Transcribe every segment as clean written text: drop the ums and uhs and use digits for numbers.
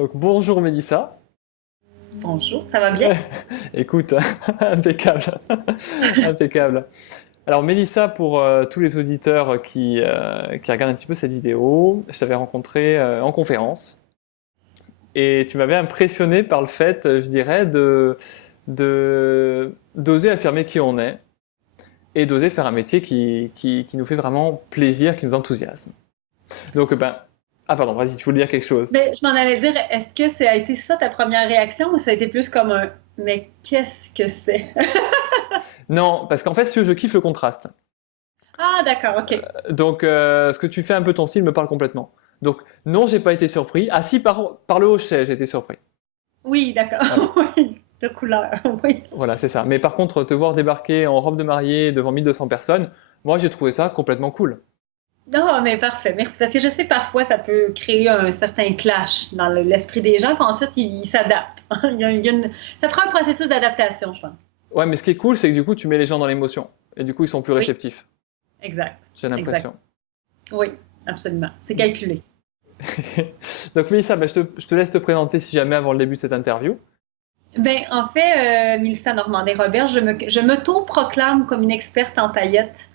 Donc bonjour Mélissa. Bonjour, ça va bien? Écoute, impeccable, impeccable. Alors Mélissa, pour tous les auditeurs qui regardent un petit peu cette vidéo, je t'avais rencontré en conférence et tu m'avais impressionné par le fait, je dirais, d'oser affirmer qui on est et d'oser faire un métier qui nous fait vraiment plaisir, qui nous enthousiasme. Donc ah pardon, vas-y, tu voulais dire quelque chose. Mais je m'en allais dire, est-ce que ça a été ça ta première réaction ou ça a été plus comme un mais qu'est-ce que c'est? Non, parce qu'en fait, si je kiffe le contraste. Ah, d'accord, ok. Donc, ce que tu fais un peu ton style me parle complètement. Donc, non, j'ai pas été surpris. Ah si, par le hochet, j'ai été surpris. Oui, Voilà, d'accord. Oui, de couleur, oui. voilà, c'est ça. Mais par contre, te voir débarquer en robe de mariée devant 1200 personnes, moi, j'ai trouvé ça complètement cool. Non, mais parfait, merci. Parce que je sais parfois ça peut créer un certain clash dans l'esprit des gens, puis ensuite ils s'adaptent. Ça prend un processus d'adaptation, je pense. Ouais, mais ce qui est cool, c'est que du coup, tu mets les gens dans l'émotion. Et du coup, ils sont plus Oui, réceptifs. exact, J'ai exact. l'impression. Oui, absolument. C'est calculé. Donc, Mélissa, je te laisse te présenter si jamais avant le début de cette interview. Ben, en fait, Mélissa Normandin-Robert, je m'auto-proclame comme une experte en paillettes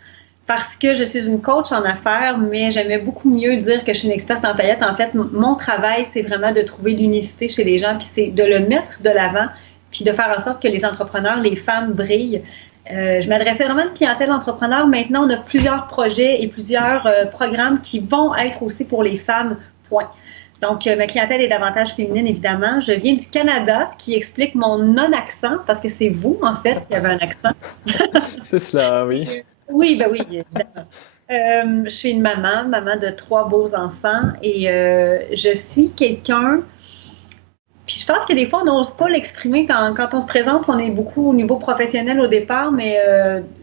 parce que je suis une coach en affaires, mais j'aimais beaucoup mieux dire que je suis une experte en paillettes. En fait, mon travail, c'est vraiment de trouver l'unicité chez les gens, puis c'est de le mettre de l'avant, puis de faire en sorte que les entrepreneurs, les femmes brillent. Je m'adressais vraiment à une clientèle entrepreneur. Maintenant, on a plusieurs projets et plusieurs programmes qui vont être aussi pour les femmes, point. Donc, ma clientèle est davantage féminine, évidemment. Je viens du Canada, ce qui explique mon non-accent, parce que c'est vous, en fait, qui avez un accent. C'est cela, oui. Oui, ben oui, évidemment. Je suis une maman, maman de trois beaux enfants, et je suis quelqu'un. Puis je pense que des fois, on n'ose pas l'exprimer quand on se présente. On est beaucoup au niveau professionnel au départ, mais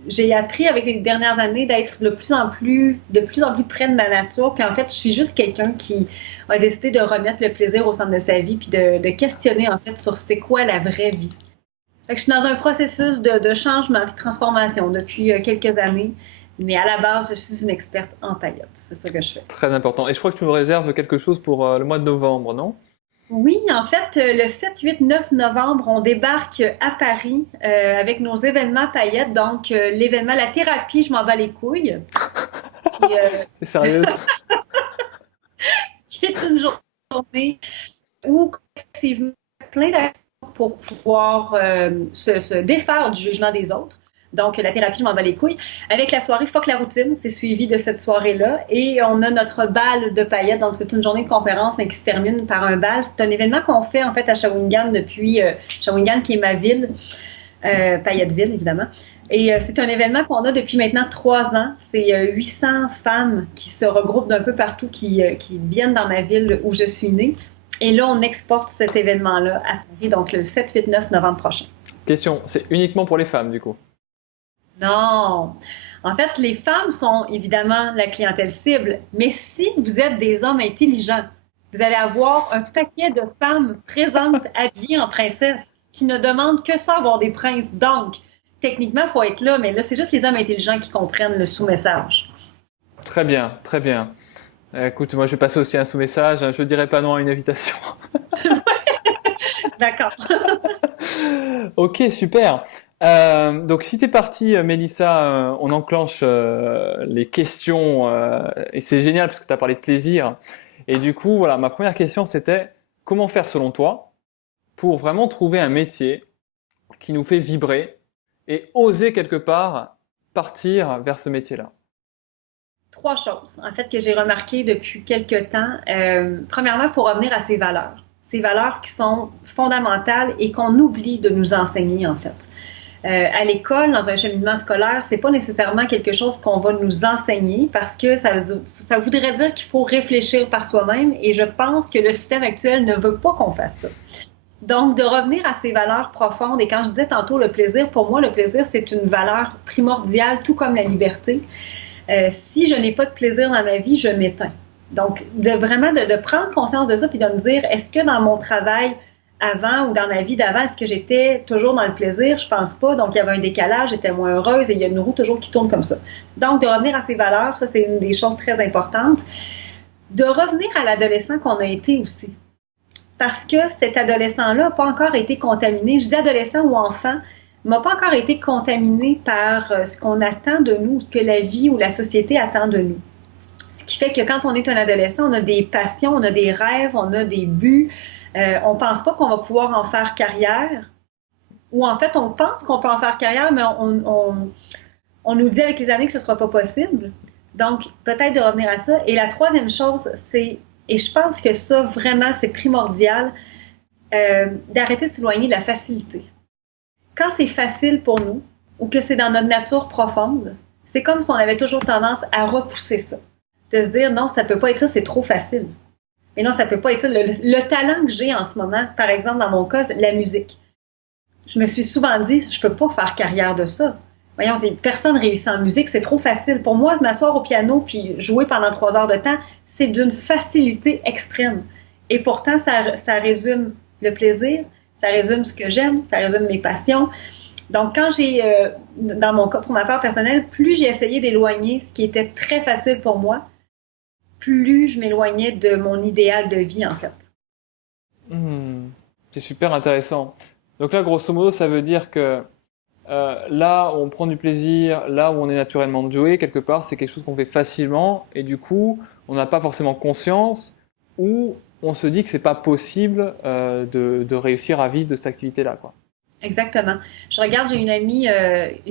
j'ai appris avec les dernières années d'être de plus en plus près de ma nature. Puis en fait, je suis juste quelqu'un qui a décidé de remettre le plaisir au centre de sa vie, puis de questionner en fait sur c'est quoi la vraie vie. Fait que je suis dans un processus de changement, de transformation depuis quelques années. Mais à la base, je suis une experte en paillettes. C'est ça que je fais. Très important. Et je crois que tu me réserves quelque chose pour le mois de novembre, non? Oui, en fait, le 7, 8, 9 novembre, on débarque à Paris avec nos événements paillettes. Donc, l'événement, la thérapie, je m'en bats les couilles, qui, T'es sérieuse? qui est une journée où, collectivement, plein d'actions pour pouvoir se défaire du jugement des autres. Donc, la thérapie, je m'en bats les couilles. Avec la soirée Fuck la routine, c'est suivi de cette soirée-là. Et on a notre bal de paillettes. Donc, c'est une journée de conférence mais qui se termine par un bal. C'est un événement qu'on fait, en fait, à Shawinigan depuis Shawinigan, qui est ma ville, Pailletteville, évidemment. Et c'est un événement qu'on a depuis maintenant 3 ans. C'est 800 femmes qui se regroupent d'un peu partout, qui viennent dans ma ville où je suis née. Et là, on exporte cet événement-là à Paris, donc le 7, 8, 9 novembre prochain. Question, c'est uniquement pour les femmes, du coup. Non. En fait, les femmes sont évidemment la clientèle cible, mais si vous êtes des hommes intelligents, vous allez avoir un paquet de femmes présentes habillées en princesse qui ne demandent que ça, avoir des princes. Donc, techniquement, il faut être là, mais là, c'est juste les hommes intelligents qui comprennent le sous-message. Très bien, très bien. Écoute, moi je vais passer aussi un sous-message, hein. Je ne dirai pas non à une invitation. D'accord. Ok, super. Donc si t'es parti, Mélissa, on enclenche les questions et c'est génial parce que tu as parlé de plaisir. Et du coup, voilà, ma première question c'était comment faire selon toi pour vraiment trouver un métier qui nous fait vibrer et oser quelque part partir vers ce métier-là. Trois choses, en fait, que j'ai remarquées depuis quelques temps. Premièrement, il faut revenir à ses valeurs. Ces valeurs qui sont fondamentales et qu'on oublie de nous enseigner, en fait. À l'école, dans un cheminement scolaire, c'est pas nécessairement quelque chose qu'on va nous enseigner parce que ça voudrait dire qu'il faut réfléchir par soi-même et je pense que le système actuel ne veut pas qu'on fasse ça. Donc, de revenir à ces valeurs profondes, et quand je disais tantôt le plaisir, pour moi, le plaisir, c'est une valeur primordiale, tout comme la liberté. Si je n'ai pas de plaisir dans ma vie, je m'éteins. Donc, de prendre conscience de ça, puis de me dire, est-ce que dans mon travail avant ou dans ma vie d'avant, est-ce que j'étais toujours dans le plaisir? Je pense pas. Donc, il y avait un décalage, j'étais moins heureuse et il y a une roue toujours qui tourne comme ça. Donc, de revenir à ces valeurs, ça, c'est une des choses très importantes. De revenir à l'adolescent qu'on a été aussi. parce que cet adolescent-là n'a pas encore été contaminé. Je dis adolescent ou enfant, n'a pas encore été contaminé par ce qu'on attend de nous, ce que la vie ou la société attend de nous. Ce qui fait que quand on est un adolescent, on a des passions, on a des rêves, on a des buts. On pense pas qu'on va pouvoir en faire carrière. Ou en fait, on pense qu'on peut en faire carrière, mais on nous dit avec les années que ce ne sera pas possible. Donc, peut-être de revenir à ça. Et la troisième chose, c'est, et je pense que ça, vraiment, c'est primordial, d'arrêter de s'éloigner de la facilité. Quand c'est facile pour nous, ou que c'est dans notre nature profonde, c'est comme si on avait toujours tendance à repousser ça. De se dire, non, ça peut pas être ça, c'est trop facile. Mais non, ça peut pas être ça. Le talent que j'ai en ce moment, par exemple, dans mon cas, c'est la musique. Je me suis souvent dit, je peux pas faire carrière de ça. Voyons, personne réussit en musique, c'est trop facile. Pour moi, m'asseoir au piano puis jouer pendant 3 heures de temps, c'est d'une facilité extrême. Et pourtant, ça résume le plaisir, ça résume ce que j'aime, ça résume mes passions. Donc, quand dans mon cas, pour ma part personnelle, plus j'ai essayé d'éloigner ce qui était très facile pour moi, plus je m'éloignais de mon idéal de vie, en fait. C'est super intéressant. Donc là, grosso modo, ça veut dire que là où on prend du plaisir, là où on est naturellement doué, quelque part, c'est quelque chose qu'on fait facilement et du coup, on n'a pas forcément conscience ou on se dit que c'est pas possible de réussir à vivre de cette activité-là, quoi. Exactement. Je regarde, j'ai une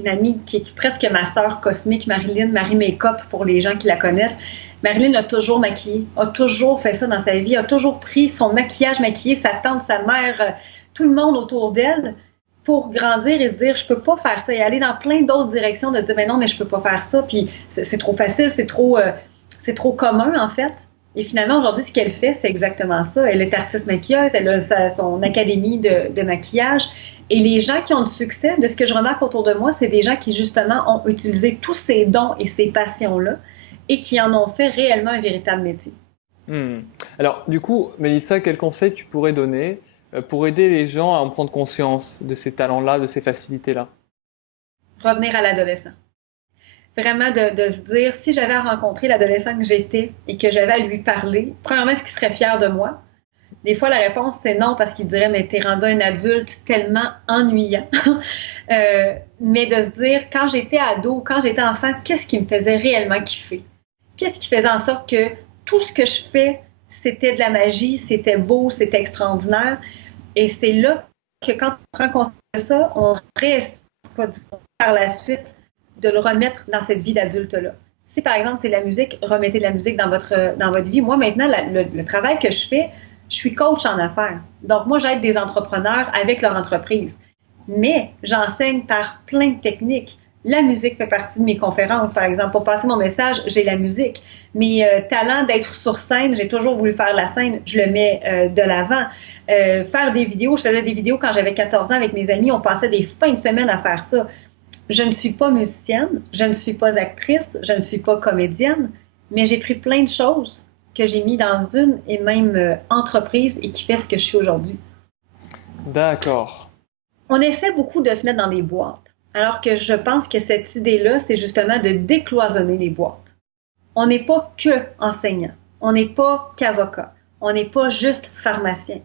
amie qui est presque ma sœur cosmique, Marilyn, Marie Make-up pour les gens qui la connaissent. Marilyn a toujours maquillé, a toujours fait ça dans sa vie, a toujours pris son maquillage, maquillé sa tante, sa mère, tout le monde autour d'elle pour grandir et se dire je peux pas faire ça et aller dans plein d'autres directions, de se dire mais non, mais je peux pas faire ça, puis c'est trop facile, c'est trop commun en fait. Et finalement, aujourd'hui, ce qu'elle fait, c'est exactement ça. Elle est artiste maquilleuse, elle a son académie de maquillage. Et les gens qui ont du succès, de ce que je remarque autour de moi, c'est des gens qui, justement, ont utilisé tous ces dons et ces passions-là et qui en ont fait réellement un véritable métier. Alors, du coup, Mélissa, quel conseil tu pourrais donner pour aider les gens à en prendre conscience de ces talents-là, de ces facilités-là? Revenir à l'adolescent. Vraiment de se dire, si j'avais à rencontrer l'adolescent que j'étais et que j'avais à lui parler, premièrement, est-ce qu'il serait fier de moi? Des fois, la réponse, c'est non, parce qu'il dirait, mais t'es rendu un adulte tellement ennuyant. Mais de se dire, quand j'étais ado, quand j'étais enfant, qu'est-ce qui me faisait réellement kiffer? Qu'est-ce qui faisait en sorte que tout ce que je fais, c'était de la magie, c'était beau, c'était extraordinaire? Et c'est là que quand on prend conscience de ça, on reste pas du tout par la suite de le remettre dans cette vie d'adulte-là. Si par exemple c'est la musique, remettez de la musique dans votre vie. Moi maintenant, le travail que je fais, je suis coach en affaires. Donc moi j'aide des entrepreneurs avec leur entreprise. Mais j'enseigne par plein de techniques. La musique fait partie de mes conférences, par exemple. Pour passer mon message, j'ai la musique. Mes talents d'être sur scène, j'ai toujours voulu faire la scène, je le mets de l'avant. Faire des vidéos, je faisais des vidéos quand j'avais 14 ans avec mes amis, on passait des fins de semaine à faire ça. Je ne suis pas musicienne, je ne suis pas actrice, je ne suis pas comédienne, mais j'ai pris plein de choses que j'ai mis dans une et même entreprise et qui fait ce que je suis aujourd'hui. D'accord. On essaie beaucoup de se mettre dans des boîtes, alors que je pense que cette idée-là, c'est justement de décloisonner les boîtes. On n'est pas que enseignant, on n'est pas qu'avocat, on n'est pas juste pharmacien.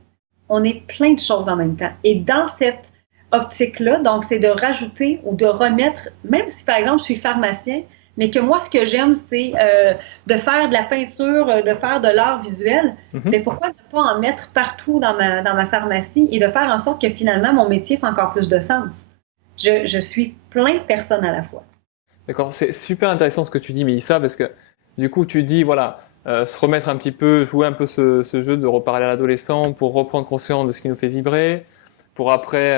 On est plein de choses en même temps. Et dans cette optique-là, donc c'est de rajouter ou de remettre, même si par exemple je suis pharmacien, mais que moi ce que j'aime c'est de faire de la peinture, de faire de l'art visuel, mais pourquoi ne pas en mettre partout dans ma pharmacie et de faire en sorte que finalement mon métier fait encore plus de sens. Je suis plein de personnes à la fois. D'accord, c'est super intéressant ce que tu dis, Mélissa, parce que du coup tu dis voilà, se remettre un petit peu, jouer un peu ce jeu de reparler à l'adolescent pour reprendre conscience de ce qui nous fait vibrer, pour après,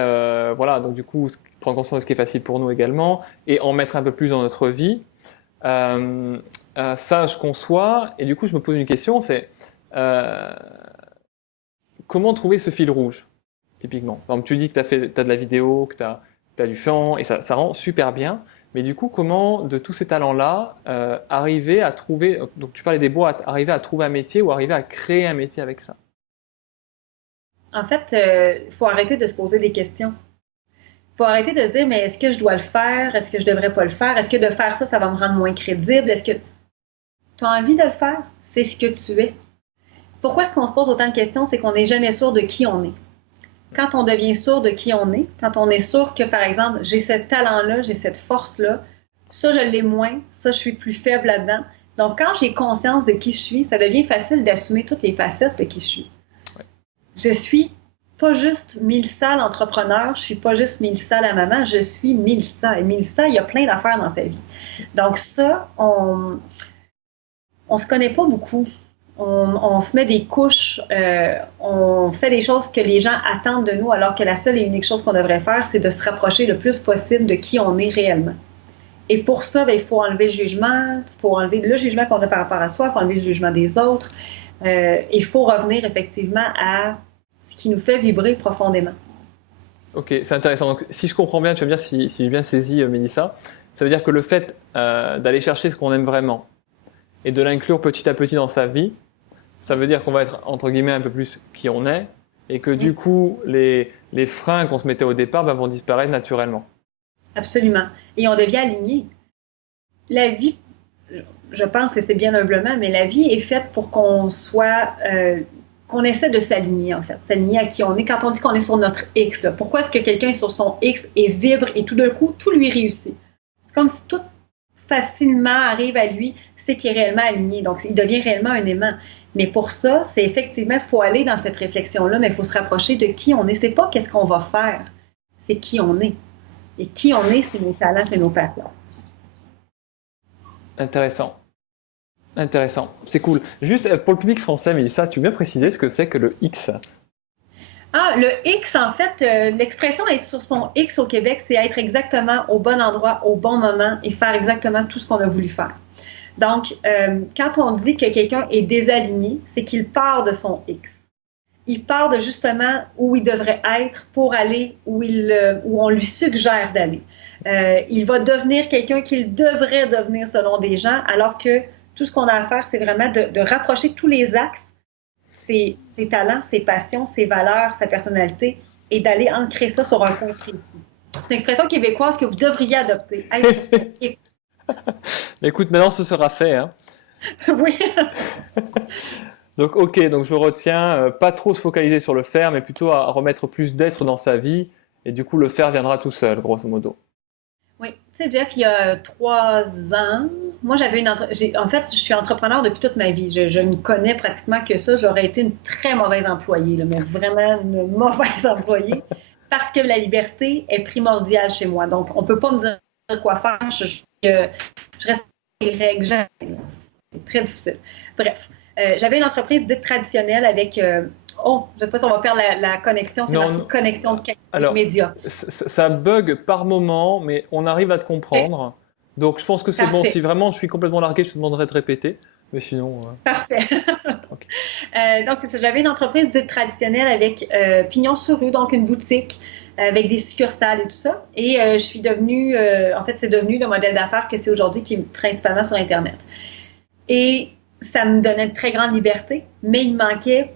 voilà, donc du coup, prendre conscience de ce qui est facile pour nous également, et en mettre un peu plus dans notre vie. Ça, je conçois, et du coup, je me pose une question, c'est comment trouver ce fil rouge, typiquement? Par exemple, tu dis que t'as de la vidéo, que t'as du chant, et ça rend super bien, mais du coup, comment, de tous ces talents-là, arriver à trouver, donc tu parlais des boîtes, arriver à trouver un métier ou arriver à créer un métier avec ça? En fait, il faut arrêter de se poser des questions. Il faut arrêter de se dire, mais est-ce que je dois le faire? Est-ce que je devrais pas le faire? Est-ce que de faire ça, ça va me rendre moins crédible? Est-ce que tu as envie de le faire? C'est ce que tu es. Pourquoi est-ce qu'on se pose autant de questions? C'est qu'on n'est jamais sûr de qui on est. Quand on devient sûr de qui on est, quand on est sûr que, par exemple, j'ai ce talent-là, j'ai cette force-là, ça, je l'ai moins, ça, je suis plus faible là-dedans. Donc, quand j'ai conscience de qui je suis, ça devient facile d'assumer toutes les facettes de qui je suis. Je suis pas juste Mélissa l'entrepreneur, je suis pas juste Mélissa la maman, je suis Mélissa. Et Mélissa, il y a plein d'affaires dans sa vie. Donc ça, on se connaît pas beaucoup. On se met des couches, on fait des choses que les gens attendent de nous, alors que la seule et unique chose qu'on devrait faire, c'est de se rapprocher le plus possible de qui on est réellement. Et pour ça, il faut enlever le jugement, il faut enlever le jugement qu'on a par rapport à soi, il faut enlever le jugement des autres. Il faut revenir effectivement à ce qui nous fait vibrer profondément. Ok, c'est intéressant. Donc, si je comprends bien, tu vas me dire si j'ai bien saisi, Mélissa, ça veut dire que le fait d'aller chercher ce qu'on aime vraiment et de l'inclure petit à petit dans sa vie, ça veut dire qu'on va être, entre guillemets, un peu plus qui on est et que du coup, les freins qu'on se mettait au départ vont disparaître naturellement. Absolument. Et on devient aligné. La vie, je pense que c'est bien humblement, mais la vie est faite pour qu'on soit, qu'on essaie de s'aligner, en fait. S'aligner à qui on est. Quand on dit qu'on est sur notre X, là, pourquoi est-ce que quelqu'un est sur son X et vibre et tout d'un coup, tout lui réussit? C'est comme si tout facilement arrive à lui, c'est qu'il est réellement aligné. Donc, il devient réellement un aimant. Mais pour ça, c'est effectivement, il faut aller dans cette réflexion-là, mais il faut se rapprocher de qui on est. C'est pas qu'est-ce qu'on va faire, c'est qui on est. Et qui on est, c'est nos talents, c'est nos passions. Intéressant. Intéressant. C'est cool. Juste pour le public français, Mélissa, tu veux bien préciser ce que c'est que le X? Ah, le X, en fait, l'expression être sur son X au Québec, c'est être exactement au bon endroit, au bon moment et faire exactement tout ce qu'on a voulu faire. Donc, quand on dit que quelqu'un est désaligné, c'est qu'il part de son X. Il part de justement où il devrait être pour aller où on lui suggère d'aller. Il va devenir quelqu'un qu'il devrait devenir selon des gens, alors que tout ce qu'on a à faire, c'est vraiment de rapprocher tous les axes, ses talents, ses passions, ses valeurs, sa personnalité, et d'aller ancrer ça sur un point précis. C'est une expression québécoise que vous devriez adopter, être sur son X. Écoute, maintenant ce sera fait, hein. Oui. Donc ok, donc je retiens, pas trop se focaliser sur le faire, mais plutôt à remettre plus d'être dans sa vie, et du coup le faire viendra tout seul, grosso modo. Oui. Tu sais, Jeff, il y a 3 ans, moi, en fait, je suis entrepreneur depuis toute ma vie. Je ne connais pratiquement que ça. J'aurais été une très mauvaise employée, là, mais vraiment une mauvaise employée, parce que la liberté est primordiale chez moi. Donc, on ne peut pas me dire quoi faire. Je reste les règles. C'est très difficile. Bref, j'avais une entreprise dite traditionnelle avec... je ne sais pas si on va faire la connexion. C'est Non, marqué connexion de alors, médias. ça bug par moment, mais on arrive à te comprendre. Donc je pense que c'est bon. Parfait. Si vraiment je suis complètement largué, je te demanderai de répéter. Mais sinon... Parfait. Ok. Donc, j'avais une entreprise dite traditionnelle avec pignon sur rue, donc une boutique avec des succursales et tout ça. Et je suis devenue, en fait, c'est devenu le modèle d'affaires que c'est aujourd'hui, qui est principalement sur Internet. Et ça me donnait une très grande liberté, mais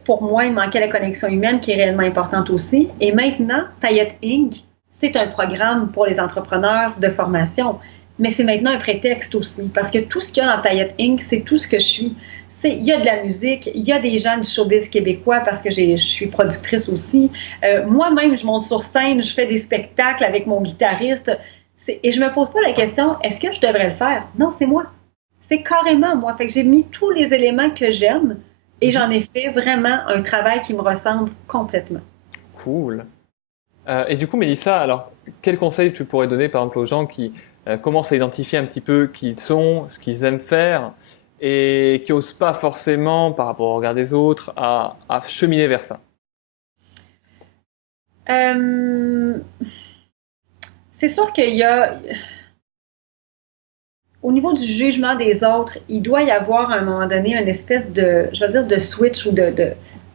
pour moi, il manquait la connexion humaine qui est réellement importante aussi. Et maintenant, Paillettes Inc., c'est un programme pour les entrepreneurs de formation, mais c'est maintenant un prétexte aussi, parce que tout ce qu'il y a dans Paillettes Inc., c'est tout ce que je suis. Il y a de la musique, il y a des gens du showbiz québécois parce que je suis productrice aussi. Moi-même, je monte sur scène, je fais des spectacles avec mon guitariste. Et je me pose pas la question, est-ce que je devrais le faire? Non, c'est moi. C'est carrément moi. Fait que j'ai mis tous les éléments que j'aime et j'en ai fait vraiment un travail qui me ressemble complètement. Cool. Et du coup, Mélissa, alors, quel conseil tu pourrais donner, par exemple, aux gens qui commencent à identifier un petit peu qui ils sont, ce qu'ils aiment faire, et qui n'osent pas forcément, par rapport au regard des autres, à cheminer vers ça? Euh, c'est sûr qu'il y a, au niveau du jugement des autres, il doit y avoir à un moment donné une espèce de, je veux dire, de switch ou de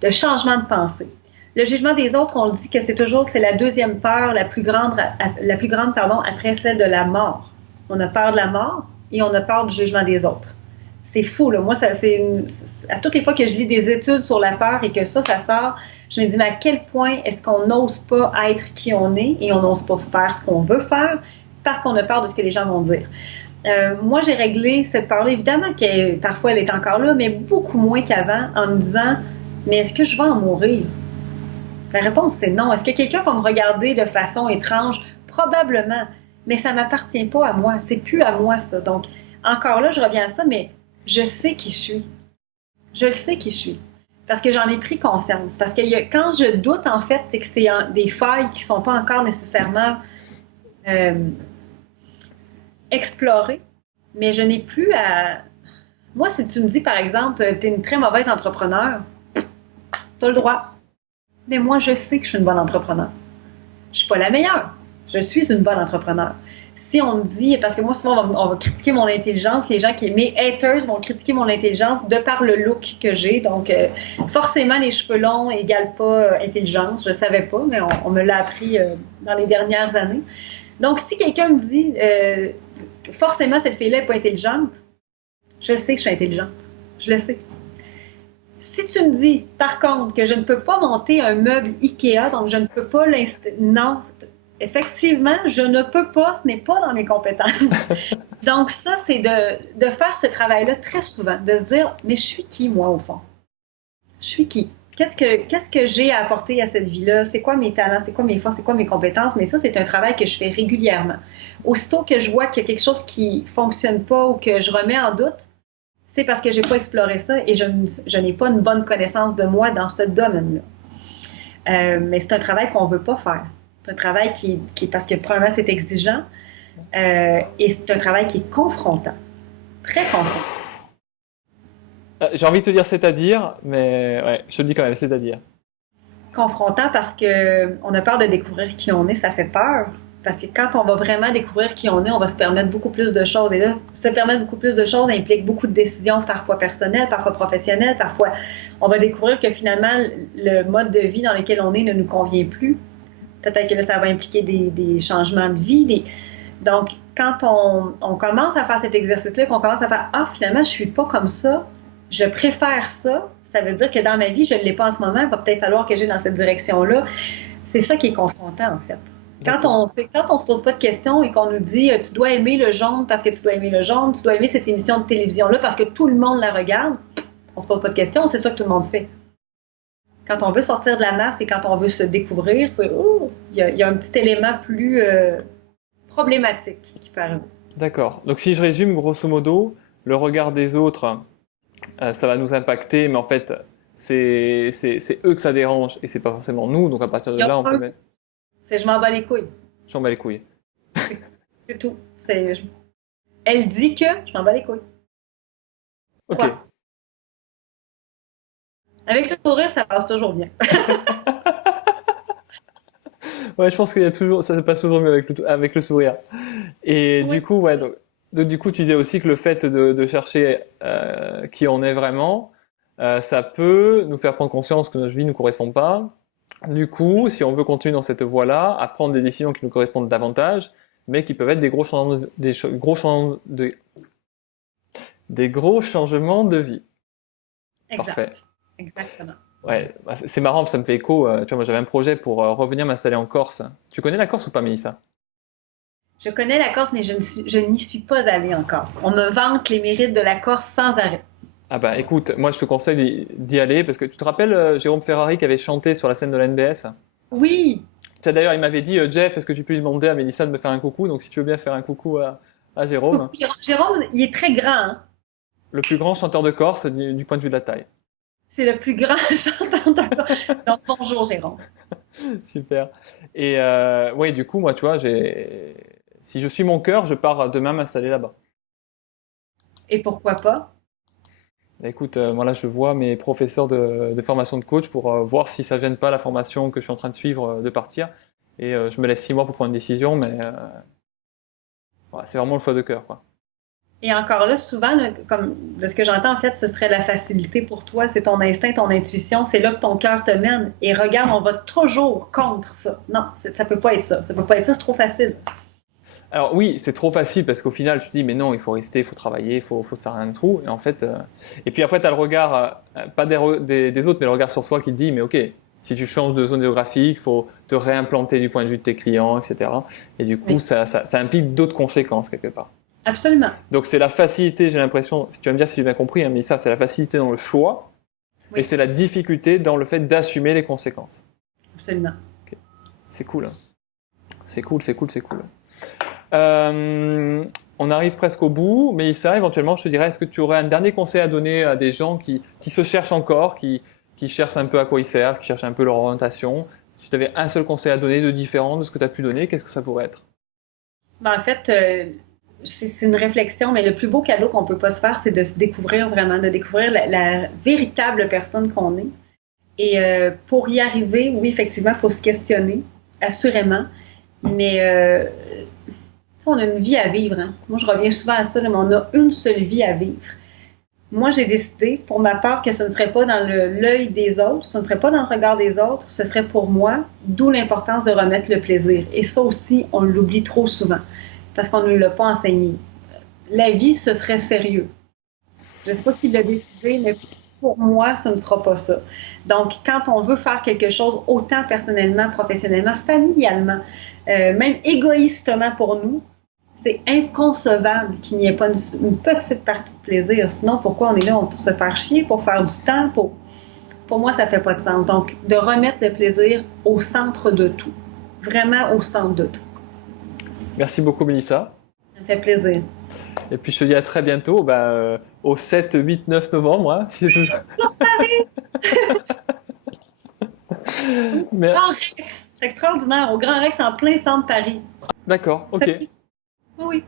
changement de pensée. Le jugement des autres, on dit que c'est la deuxième peur la plus grande, pardon, après celle de la mort. On a peur de la mort et on a peur du jugement des autres. C'est fou, là. Moi, à toutes les fois que je lis des études sur la peur et que ça sort, je me dis, mais à quel point est-ce qu'on n'ose pas être qui on est et on n'ose pas faire ce qu'on veut faire parce qu'on a peur de ce que les gens vont dire. Moi, j'ai réglé cette peur-là. Évidemment que parfois elle est encore là, mais beaucoup moins qu'avant, en me disant, Mais est-ce que je vais en mourir? La réponse, c'est non. Est-ce que quelqu'un va me regarder de façon étrange? Probablement. Mais ça ne m'appartient pas à moi. C'est plus à moi, ça. Donc, encore là, je reviens à ça, mais je sais qui je suis. Je sais qui je suis. Parce que j'en ai pris conscience. Parce que quand je doute, en fait, c'est que c'est des failles qui ne sont pas encore nécessairement explorées. Mais je n'ai plus à... Moi, si tu me dis, par exemple, tu es une très mauvaise entrepreneur, tu as le droit. Mais moi, je sais que je suis une bonne entrepreneur. Je ne suis pas la meilleure. Je suis une bonne entrepreneur. Si on me dit, parce que moi, souvent, on va critiquer mon intelligence, mes haters vont critiquer mon intelligence de par le look que j'ai. Donc, forcément, les cheveux longs n'égalent pas intelligence. Je ne savais pas, mais on me l'a appris dans les dernières années. Donc, si quelqu'un me dit, forcément, cette fille-là n'est pas intelligente, je sais que je suis intelligente. Je le sais. Si tu me dis, par contre, que je ne peux pas monter un meuble Ikea, donc je ne peux pas l'installer, non, effectivement, je ne peux pas, ce n'est pas dans mes compétences. Donc ça, c'est de faire ce travail-là très souvent, de se dire, mais je suis qui, moi, au fond? Je suis qui? Qu'est-ce que j'ai à apporter à cette vie-là? C'est quoi mes talents? C'est quoi mes forces? C'est quoi mes compétences? Mais ça, c'est un travail que je fais régulièrement. Aussitôt que je vois qu'il y a quelque chose qui ne fonctionne pas ou que je remets en doute, c'est parce que je n'ai pas exploré ça et je n'ai pas une bonne connaissance de moi dans ce domaine-là. Mais c'est un travail qu'on ne veut pas faire. C'est un travail qui parce que premièrement, c'est exigeant et c'est un travail qui est confrontant. Très confrontant. J'ai envie de te dire c'est-à-dire, mais ouais, je te le dis quand même, c'est-à-dire. Confrontant parce qu'on a peur de découvrir qui on est, ça fait peur. Parce que quand on va vraiment découvrir qui on est, on va se permettre beaucoup plus de choses. Et là, se permettre beaucoup plus de choses implique beaucoup de décisions, parfois personnelles, parfois professionnelles, parfois on va découvrir que finalement, le mode de vie dans lequel on est ne nous convient plus. Peut-être que là, ça va impliquer des changements de vie. Donc, quand on commence à faire cet exercice-là, qu'on commence à faire « Ah, finalement, je ne suis pas comme ça, je préfère ça », ça veut dire que dans ma vie, je ne l'ai pas en ce moment, il va peut-être falloir que j'aille dans cette direction-là. C'est ça qui est confrontant, en fait. Quand on se pose pas de questions et qu'on nous dit tu dois aimer le jaune parce que tu dois aimer le jaune, tu dois aimer cette émission de télévision-là parce que tout le monde la regarde, on se pose pas de questions, c'est ça que tout le monde fait. Quand on veut sortir de la masse et quand on veut se découvrir, il y a un petit élément plus problématique qui peut arriver. D'accord. Donc si je résume grosso modo, le regard des autres, ça va nous impacter, mais en fait, c'est eux que ça dérange et c'est pas forcément nous. Donc à partir de là, on peut mettre. C'est je m'en bats les couilles. Je m'en bats les couilles. C'est tout. Elle dit que je m'en bats les couilles. Ok. Ouais. Avec le sourire, ça passe toujours bien. Ouais, je pense qu'il y a toujours, ça se passe toujours mieux avec le sourire. Et Oui. du coup, ouais, donc du coup, tu disais aussi que le fait de chercher qui on est vraiment, ça peut nous faire prendre conscience que notre vie ne nous correspond pas. Du coup, si on veut continuer dans cette voie-là, à prendre des décisions qui nous correspondent davantage, mais qui peuvent être des gros changements, des gros changements de vie. Exact. Parfait. Exactement. Ouais, bah, c'est marrant, ça me fait écho. Tu vois, moi j'avais un projet pour revenir m'installer en Corse. Tu connais la Corse ou pas, Mélissa? Je connais la Corse, mais je n'y suis pas allée encore. On me vante les mérites de la Corse sans arrêt. Ah bah écoute, moi je te conseille d'y aller parce que tu te rappelles Jérôme Ferrari qui avait chanté sur la scène de la NBS? Oui, Tu sais, d'ailleurs, il m'avait dit Jeff, est-ce que tu peux lui demander à Mélissa de me faire un coucou? Donc si tu veux bien faire un coucou à Jérôme, Jérôme, il est très grand. Hein? le plus grand chanteur de Corse du point de vue de la taille. C'est le plus grand chanteur de Corse. Donc bonjour Jérôme. Super. Et ouais, du coup, moi, tu vois, si je suis mon cœur, je pars demain m'installer là-bas. Et pourquoi pas? Écoute, moi là, je vois mes professeurs de formation de coach pour voir si ça gêne pas la formation que je suis en train de suivre de partir. Et je me laisse 6 mois pour prendre une décision, mais ouais, c'est vraiment le choix de cœur, quoi. Et encore là, souvent, là, comme de ce que j'entends, en fait, ce serait la facilité pour toi. C'est ton instinct, ton intuition. C'est là que ton cœur te mène. Et regarde, on va toujours contre ça. Non, ça peut pas être ça. Ça peut pas être ça, c'est trop facile. Alors oui, c'est trop facile parce qu'au final, tu te dis, mais non, il faut rester, il faut travailler, faut se faire un trou. Et en fait, et puis après, tu as le regard, pas des autres, mais le regard sur soi qui te dit, mais ok, si tu changes de zone géographique, il faut te réimplanter du point de vue de tes clients, etc. Et du coup, Oui. ça implique d'autres conséquences quelque part. Absolument. Donc c'est la facilité, j'ai l'impression, si tu vas me dire si j'ai bien compris, hein, mais ça, c'est la facilité dans le choix, Et Oui, c'est la difficulté dans le fait d'assumer les conséquences. absolument. C'est cool, hein. C'est cool, c'est cool, c'est cool. Euh, on arrive presque au bout, mais Issa, éventuellement, je te dirais, est-ce que tu aurais un dernier conseil à donner à des gens qui se cherchent encore, qui cherchent un peu à quoi ils servent, qui cherchent un peu leur orientation? Si tu avais un seul conseil à donner de différent de ce que tu as pu donner, qu'est-ce que ça pourrait être? Ben, en fait, c'est une réflexion, mais le plus beau cadeau qu'on peut pas se faire, c'est de se découvrir vraiment, de découvrir la véritable personne qu'on est. Et pour y arriver, oui, effectivement, il faut se questionner, assurément. Mais on a une vie à vivre. Hein. Moi, je reviens souvent à ça, mais on a une seule vie à vivre. Moi, j'ai décidé, pour ma part, que ce ne serait pas dans l'œil des autres, ce ne serait pas dans le regard des autres, ce serait pour moi, d'où l'importance de remettre le plaisir. Et ça aussi, on l'oublie trop souvent, parce qu'on ne l'a pas enseigné. La vie, ce serait sérieux. Je ne sais pas qui l'a décidé, mais pour moi, ce ne sera pas ça. Donc, quand on veut faire quelque chose, autant personnellement, professionnellement, familialement, même égoïstement pour nous, c'est inconcevable qu'il n'y ait pas une petite partie de plaisir. Sinon, pourquoi on est là? Pour se faire chier, pour faire du temps? Pour moi, ça ne fait pas de sens. Donc, de remettre le plaisir au centre de tout. Vraiment au centre de tout. Merci beaucoup, Mélissa. Ça me fait plaisir. Et puis je te dis à très bientôt, au 7, 8, 9 novembre. Hein, si c'est toujours... Mais... Grand Rex, c'est extraordinaire. Au Grand Rex, en plein centre de Paris. D'accord, ok. Oui, oui.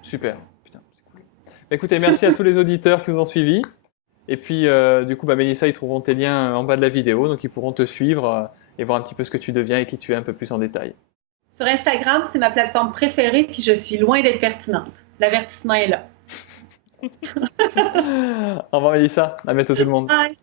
Super. Putain, c'est cool. Écoutez, merci à tous les auditeurs qui nous ont suivis. Et puis, du coup, Mélissa, ils trouveront tes liens en bas de la vidéo, donc ils pourront te suivre et voir un petit peu ce que tu deviens et qui tu es un peu plus en détail. Sur Instagram, c'est ma plateforme préférée, puis je suis loin d'être pertinente. L'avertissement est là. Au revoir, Mélissa. À bientôt tout le monde. Bye.